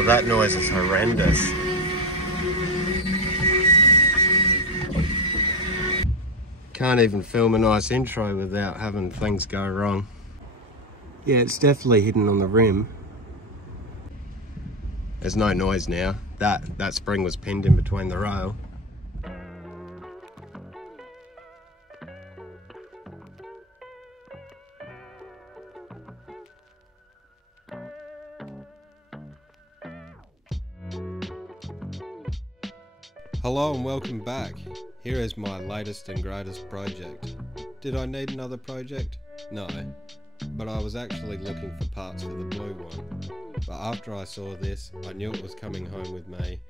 Oh, that noise is horrendous. Can't even film a nice intro without having things go wrong. Yeah, it's definitely hidden on the rim. There's no noise now. That spring was pinned in between the rail. Hello and welcome back. Here is my latest and greatest project. Did I need another project? No, but I was actually looking for parts for the blue one. But after I saw this, I knew it was coming home with me,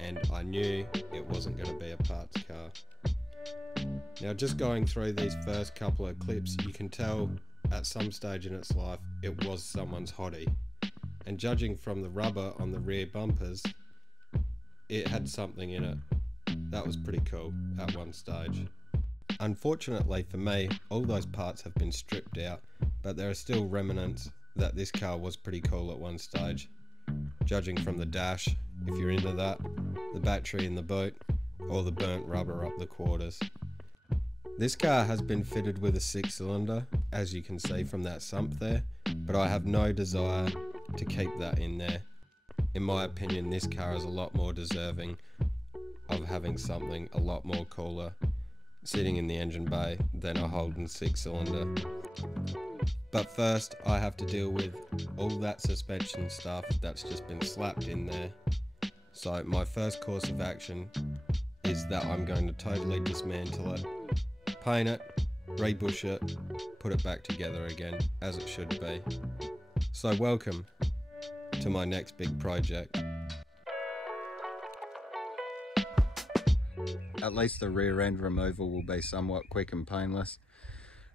and I knew it wasn't going to be a parts car. Now, just going through these first couple of clips, you can tell at some stage in its life it was someone's hottie. And judging from the rubber on the rear bumpers, it had something in it. That was pretty cool at one stage. Unfortunately for me, all those parts have been stripped out, but there are still remnants that this car was pretty cool at one stage. Judging from the dash, if you're into that, the battery in the boot, or the burnt rubber up the quarters. This car has been fitted with a 6-cylinder, as you can see from that sump there, but I have no desire to keep that in there. In my opinion, this car is a lot more deserving of having something a lot more cooler sitting in the engine bay than a Holden 6-cylinder. But first, I have to deal with all that suspension stuff that's just been slapped in there. So my first course of action is that I'm going to totally dismantle it, paint it, rebush it, put it back together again as it should be. So welcome to my next big project. At least the rear end removal will be somewhat quick and painless,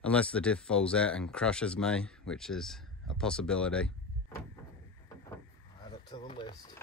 unless the diff falls out and crushes me, which is a possibility. Add it to the list.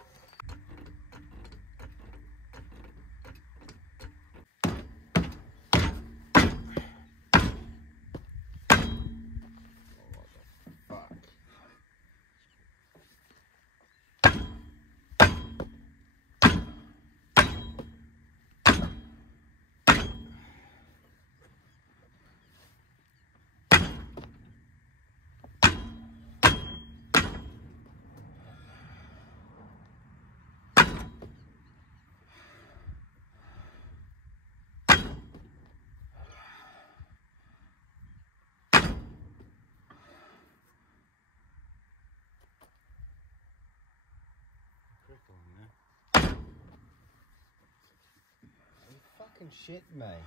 Are you fucking shit, mate?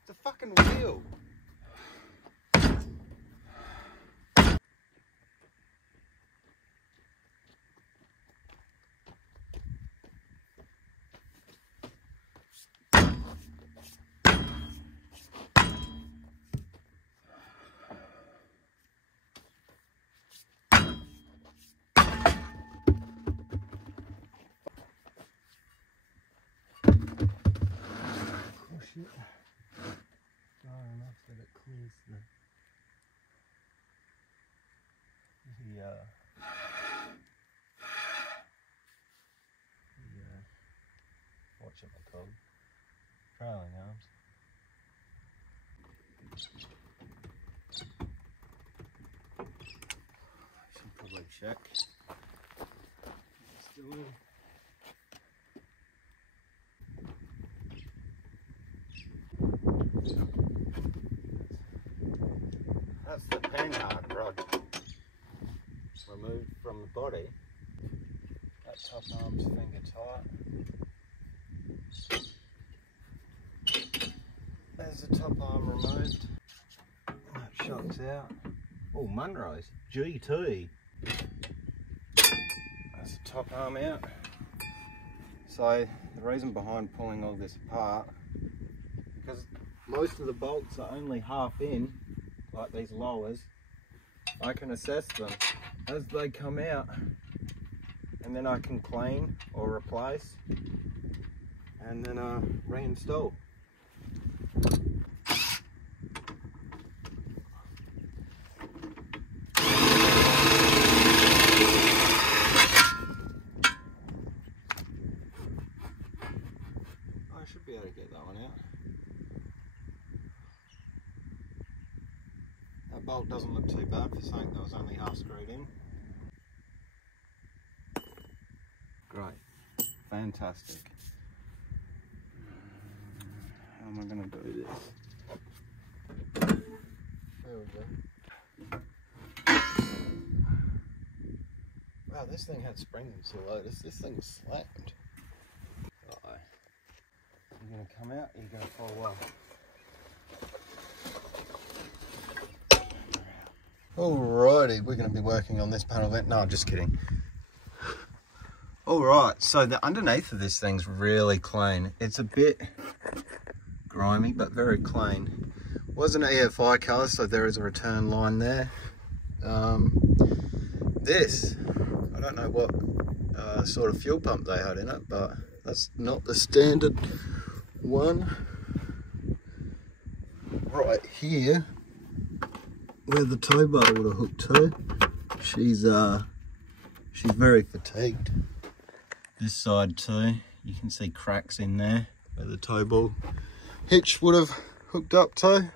It's a fucking wheel. Far enough that it clears the whatchamacallit, trailing arms. Should probably check. Still in. That's the panhard rod removed from the body. That top arm's finger tight. There's the top arm removed. That shocks out. Oh, Munros, GT. That's the top arm out. So the reason behind pulling all this apart, because most of the bolts are only half in, like these lowers, I can assess them as they come out, and then I can clean or replace and then reinstall. bolt doesn't look too bad for something that was only half screwed in. Great. Fantastic. How am I going to do this? There we go. Wow, this thing had springs and still loaded. This thing was slammed. Uh-oh. You're going to come out, you're going to fall off. Alrighty, we're going to be working on this panel vent. No, just kidding. Alright, so the underneath of this thing's really clean. It's a bit grimy, but very clean. Was an EFI colour, so there is a return line there. This, I don't know what sort of fuel pump they had in it, but that's not the standard one. Right here, where the tow bar would have hooked to, she's very fatigued. This side too, you can see cracks in there where the tow ball hitch would have hooked up to.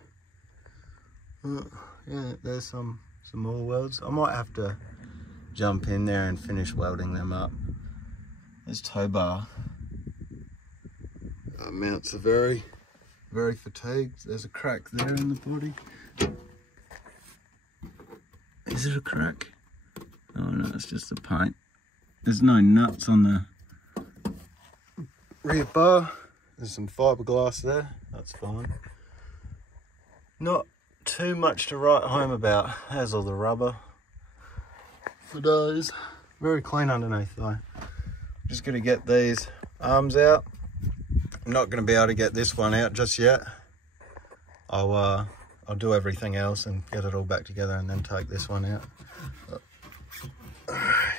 Yeah, there's some more welds. I might have to jump in there and finish welding them up. This tow bar mounts are very fatigued. There's a crack there in the body. Is it a crack? Oh no, it's just the paint. There's no nuts on the rear bar. There's some fiberglass there, that's fine. Not too much to write home about. There's all the rubber for those. Very clean underneath though. Just gonna get these arms out. I'm not gonna be able to get this one out just yet. I'll do everything else and get it all back together and then take this one out. But,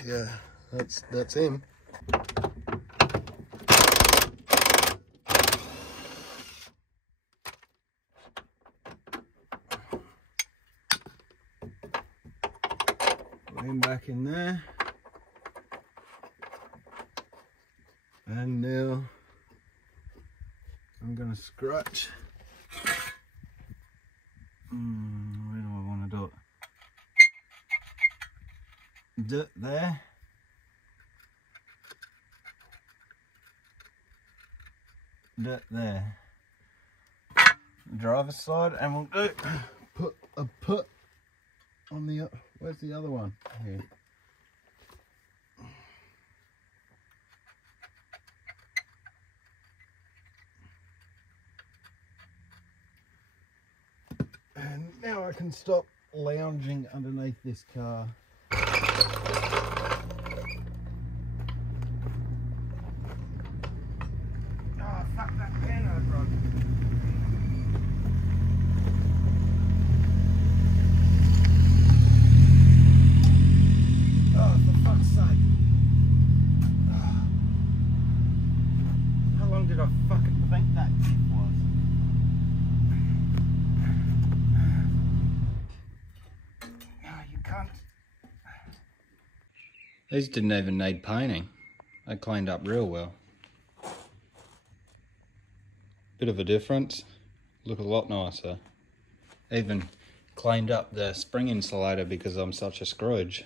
yeah, that's him. Put him back in there. And now I'm gonna scratch. Where do I want to do it? Dirt there. Dirt there. Driver's side, and we'll do put on the, where's the other one? Here. And now I can stop lounging underneath this car. Oh, fuck that pen over on. Oh, for fuck's sake. How long did I fucking think that was? These didn't even need painting. They cleaned up real well. Bit of a difference. Look a lot nicer. Even cleaned up the spring insulator because I'm such a Scrooge.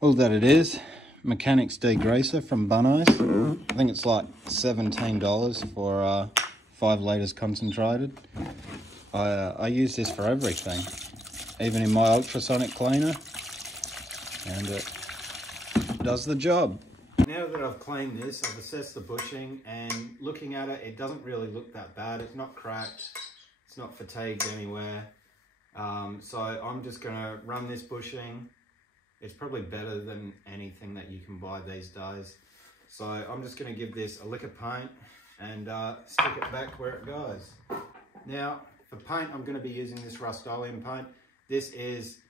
All that it is, Mechanics degreaser from Bunno's. I think it's like $17 for 5 litres concentrated. I use this for everything, even in my ultrasonic cleaner, and it does the job. Now that I've cleaned this, I've assessed the bushing, and looking at it, it doesn't really look that bad. It's not cracked, it's not fatigued anywhere. So I'm just gonna run this bushing. It's probably better than anything that you can buy these days. So I'm just gonna give this a lick of paint and stick it back where it goes. Now, for paint, I'm gonna be using this Rust-Oleum paint. This is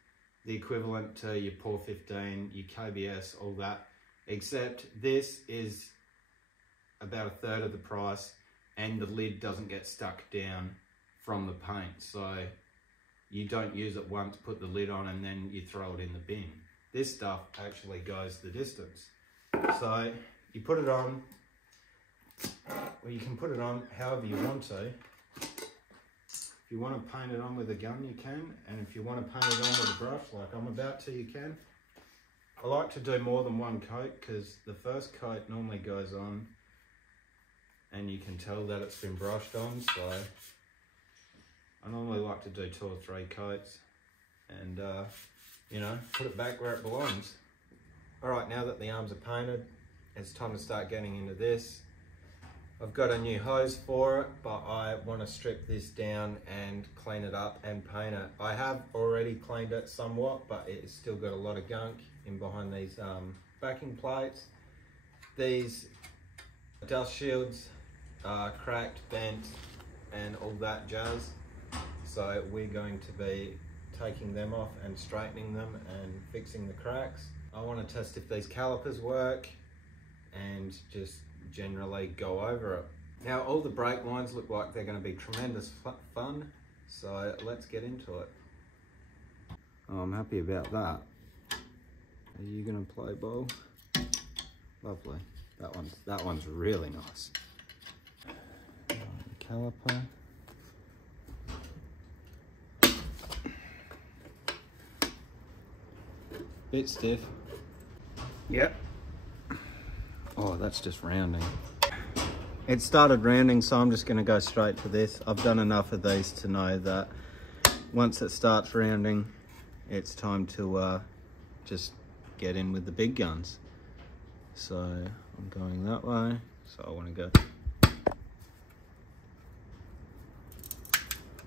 the equivalent to your POR 15, your KBS, all that, except this is about a third of the price and the lid doesn't get stuck down from the paint. So you don't use it once, put the lid on, and then you throw it in the bin. This stuff actually goes the distance. So you put it on, or you can put it on however you want to. If you want to paint it on with a gun, you can, and if you want to paint it on with a brush, like I'm about to, you can. I like to do more than one coat because the first coat normally goes on and you can tell that it's been brushed on, so I normally like to do 2 or 3 coats and you know, put it back where it belongs. Alright, now that the arms are painted, it's time to start getting into this. I've got a new hose for it, but I want to strip this down and clean it up and paint it. I have already cleaned it somewhat, but it's still got a lot of gunk in behind these backing plates. These dust shields are cracked, bent, and all that jazz. So we're going to be taking them off and straightening them and fixing the cracks. I want to test if these calipers work and just generally go over it. Now all the brake lines look like they're going to be tremendous fun, so let's get into it. Oh, I'm happy about that. Are you going to play ball? Lovely. That one's really nice. Caliper. Bit stiff. Yep. Oh, that's just rounding. It started rounding, so I'm just going to go straight to this. I've done enough of these to know that once it starts rounding, it's time to just get in with the big guns. So I'm going that way, so I want to go.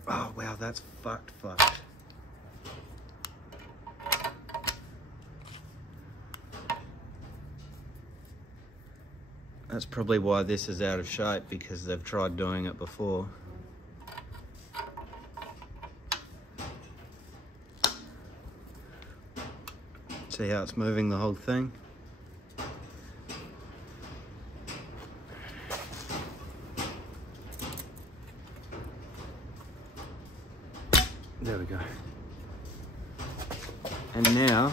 Oh wow, that's fucked. That's probably why this is out of shape, because they've tried doing it before. See how it's moving the whole thing? There we go. And now,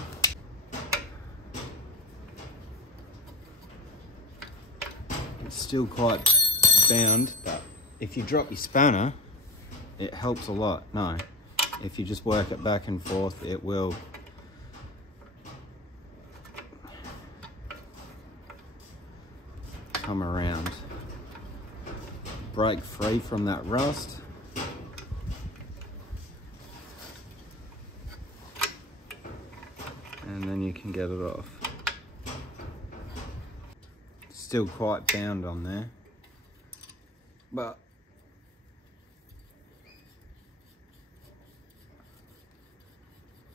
it's still quite bound, but if you drop your spanner, it helps a lot. No, if you just work it back and forth, it will come around. Break free from that rust. And then you can get it off. Still quite bound on there, but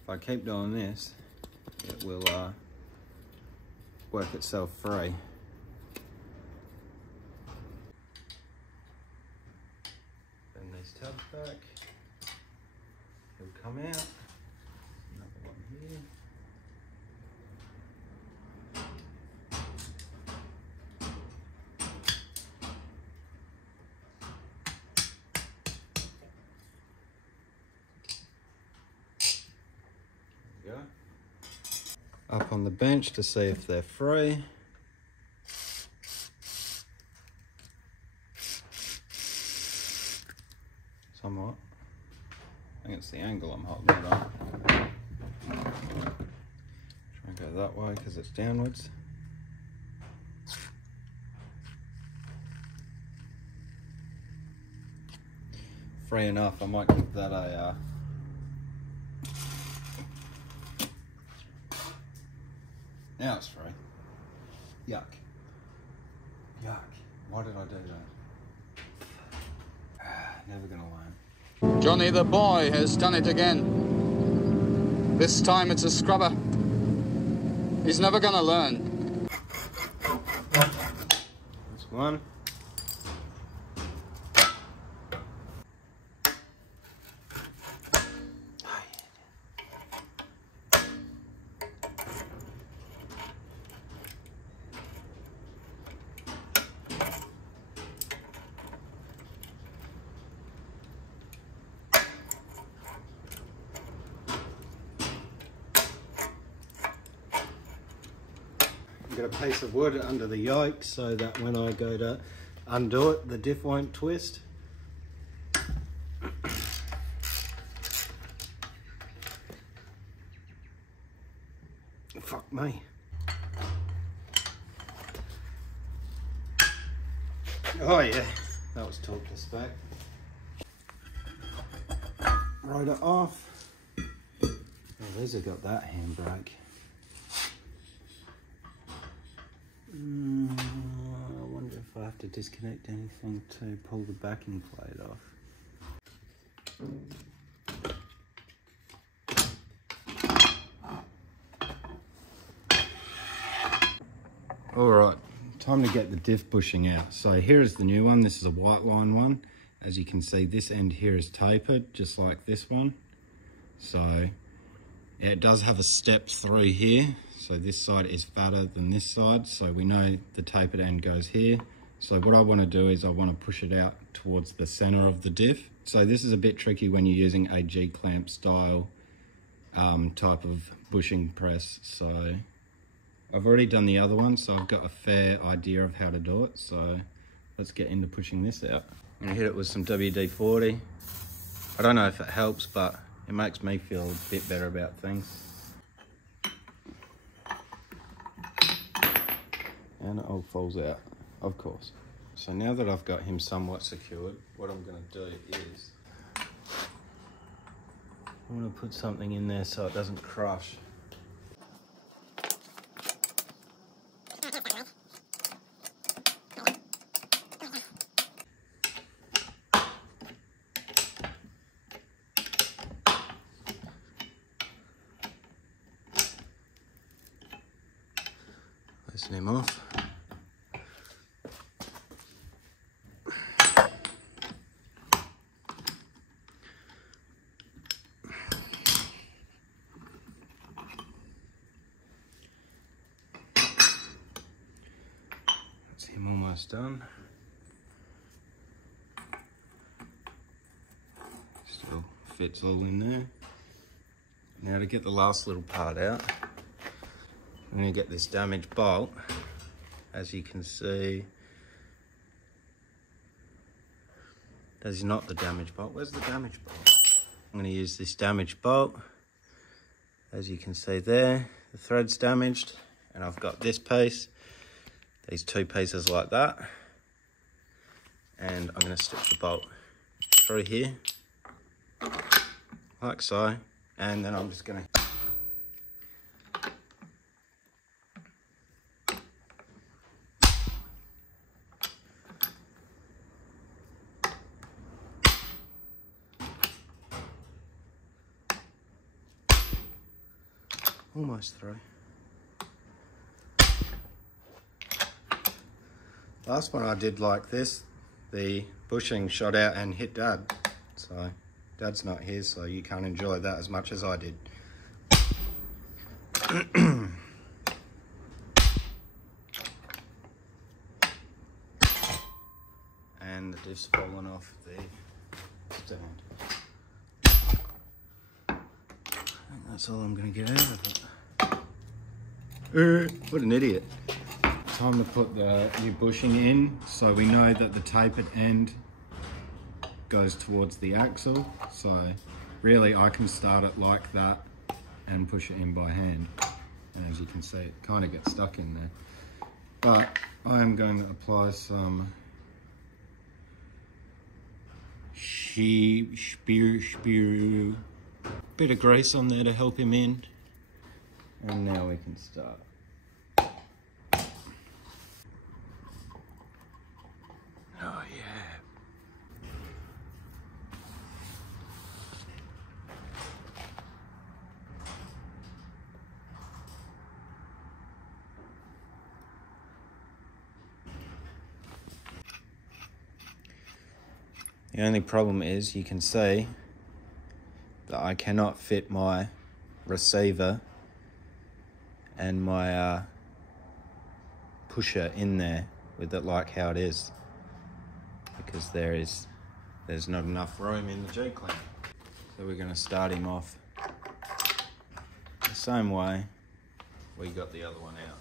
if I keep doing this, it will work itself free. Bring these tabs back, it'll come out. Another one here. Up on the bench to see if they're free. Somewhat. I think it's the angle I'm holding it on. Try and go that way because it's downwards. Free enough, I might give that a now it's free. Yuck. Yuck. Why did I do that? Never gonna learn. Johnny the boy has done it again. This time it's a scrubber. He's never gonna learn. That's one. Got a piece of wood under the yoke so that when I go to undo it, the diff won't twist. Fuck me. Oh yeah, that was torqued us back. Rotor off. Oh, these have got that handbrake. I wonder if I have to disconnect anything to pull the backing plate off. Alright, time to get the diff bushing out. So here is the new one. This is a white line one. As you can see, this end here is tapered, just like this one. So yeah, it does have a step through here. So this side is fatter than this side. So we know the tapered end goes here. So what I want to do is I want to push it out towards the center of the diff. So this is a bit tricky when you're using a G-clamp style type of bushing press. So I've already done the other one, so I've got a fair idea of how to do it. So let's get into pushing this out. I'm gonna hit it with some WD-40. I don't know if it helps, but it makes me feel a bit better about things. And it all falls out, of course. So now that I've got him somewhat secured, what I'm gonna do is I'm gonna put something in there so it doesn't crush. Loosen him off. That's him almost done. Still fits all in there. Now to get the last little part out, I'm going to get this damaged bolt. As you can see, that is not the damaged bolt. Where's the damaged bolt? I'm going to use this damaged bolt. As you can see there, the thread's damaged, and I've got this piece, these two pieces like that, and I'm going to stick the bolt through here, like so, and then I'm just going to almost through. Last one I did like this, the bushing shot out and hit Dad. So Dad's not here, so you can't enjoy that as much as I did. And the diff's fallen off the stand. That's all I'm going to get out of it. What an idiot. Time to put the new bushing in, so we know that the tapered end goes towards the axle. So really I can start it like that and push it in by hand. And as you can see, it kind of gets stuck in there. But I am going to apply some bit of grease on there to help him in, and now we can start. Oh yeah. The only problem is you can see that I cannot fit my receiver and my pusher in there with it like how it is, because there's not enough room in the G-clamp. So we're going to start him off the same way we got the other one out.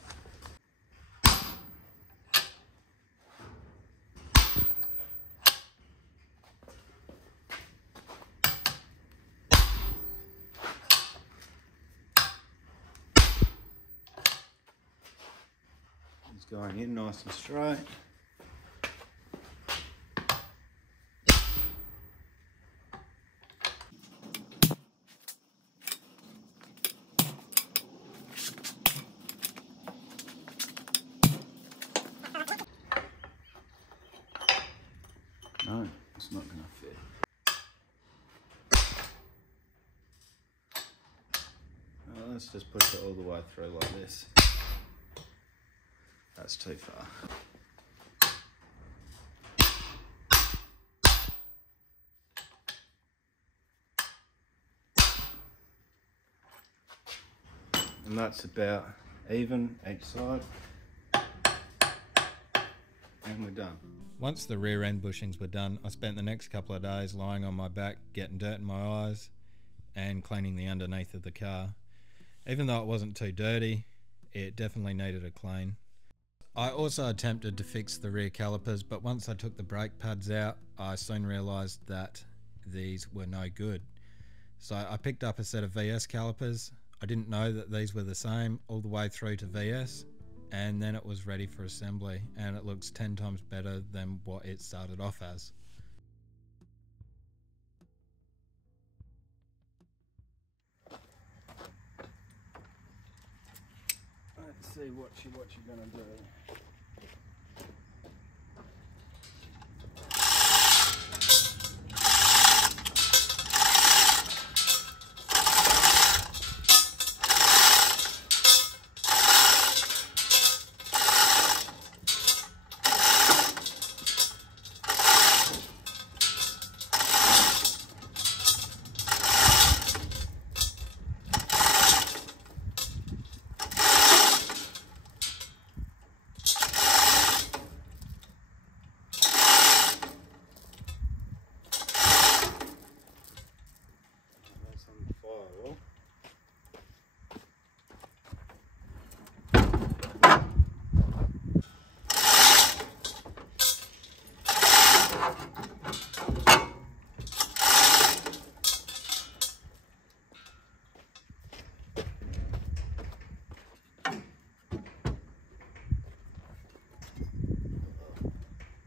going in nice and straight. No, it's not going to fit. Well, let's just push it all the way through like this. That's too far. And that's about even each side. And we're done. Once the rear end bushings were done, I spent the next couple of days lying on my back, getting dirt in my eyes and cleaning the underneath of the car. Even though it wasn't too dirty, it definitely needed a clean. I also attempted to fix the rear calipers, but once I took the brake pads out, I soon realised that these were no good. So I picked up a set of VS calipers. I didn't know that these were the same all the way through to VS, and then it was ready for assembly, and it looks 10 times better than what it started off as. Let's see what you're gonna do.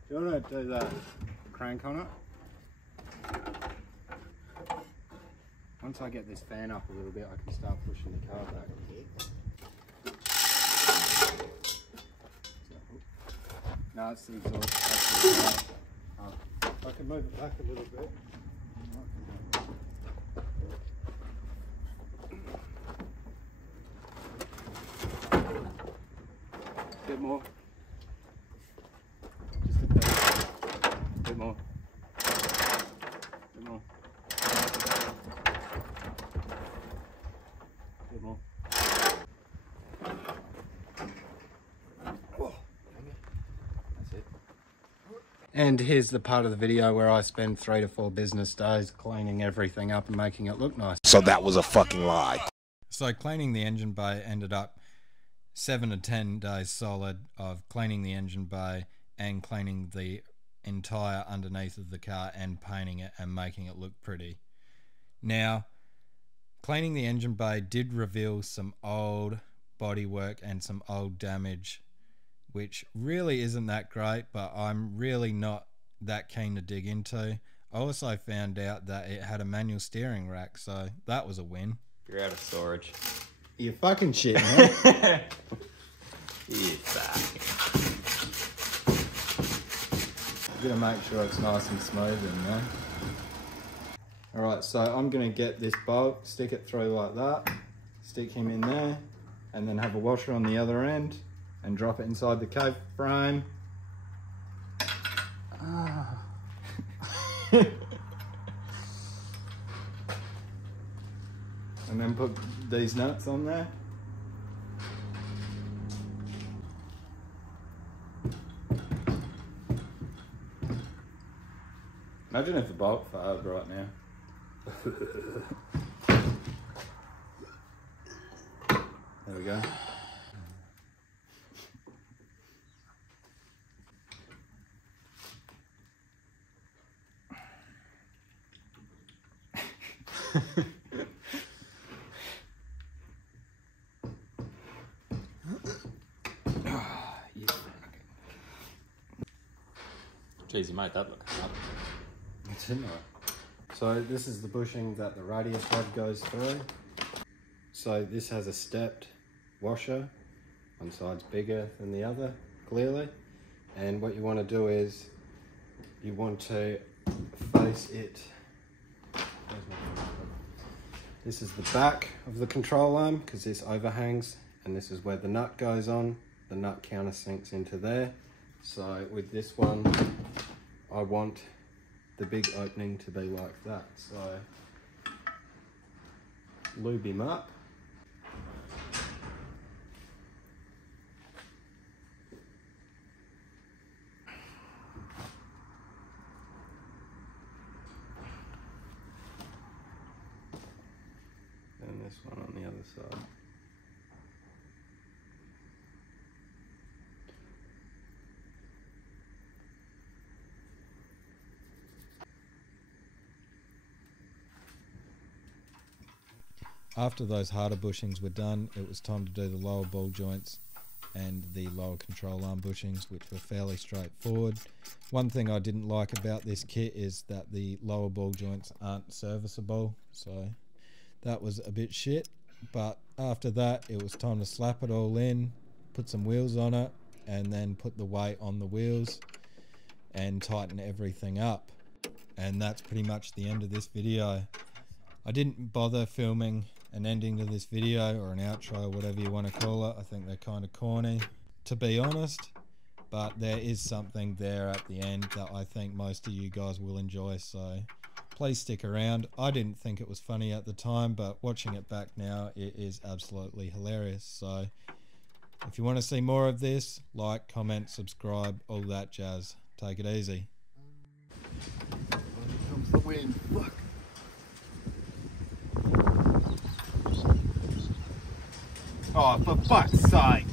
Do you want to do that crank on it? Once I get this fan up a little bit, I can start pushing the car back. No, it's the exhaust. That's the exhaust. I can move it back a little bit. A bit more. Just a bit. A bit more. A bit more. A bit more. Oh, that's it. And here's the part of the video where I spend 3 to 4 business days cleaning everything up and making it look nice. So that was a fucking lie. So cleaning the engine bay ended up 7 to 10 days solid of cleaning the engine bay and cleaning the entire underneath of the car and painting it and making it look pretty. Now, cleaning the engine bay did reveal some old bodywork and some old damage, which really isn't that great, but I'm really not that keen to dig into. I also found out that it had a manual steering rack, so that was a win. You're out of storage. You fucking shit, man. I'm gonna make sure it's nice and smooth in there. Alright, so I'm gonna get this bolt, stick it through like that, stick him in there, and then have a washer on the other end, and drop it inside the cave frame. Ah. And then put these nuts on there. Imagine if the bolt failed right now. There we go. You Jeez, you made that look hard. Didn't I? So this is the bushing that the radius head goes through. So this has a stepped washer. One side's bigger than the other, clearly. And what you want to do is you want to face it. This is the back of the control arm because this overhangs, and this is where the nut goes on. The nut countersinks into there. So with this one, I want the big opening to be like that. So lube him up. And this one on the other side. After those harder bushings were done, it was time to do the lower ball joints and the lower control arm bushings, which were fairly straightforward. One thing I didn't like about this kit is that the lower ball joints aren't serviceable, so that was a bit shit. But after that, it was time to slap it all in, put some wheels on it, and then put the weight on the wheels and tighten everything up. And that's pretty much the end of this video. I didn't bother filming an ending to this video or an outro or whatever you want to call it. I think they're kind of corny, to be honest, but there is something there at the end that I think most of you guys will enjoy, so please stick around. I didn't think it was funny at the time, but watching it back now, it is absolutely hilarious. So if you want to see more of this, like, comment, subscribe, all that jazz. Take it easy. Here comes the wind. Look. Oh, for fuck's sake!